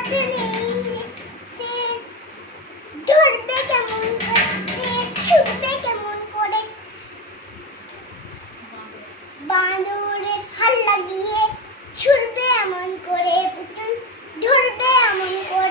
হাতে নেই সে ধরবে কেমন করে ছুটবে কেমন করে বাঁদরের হাল লাগিয়ে ছুটবে এমন করে পুতুল ধরবে এমন করে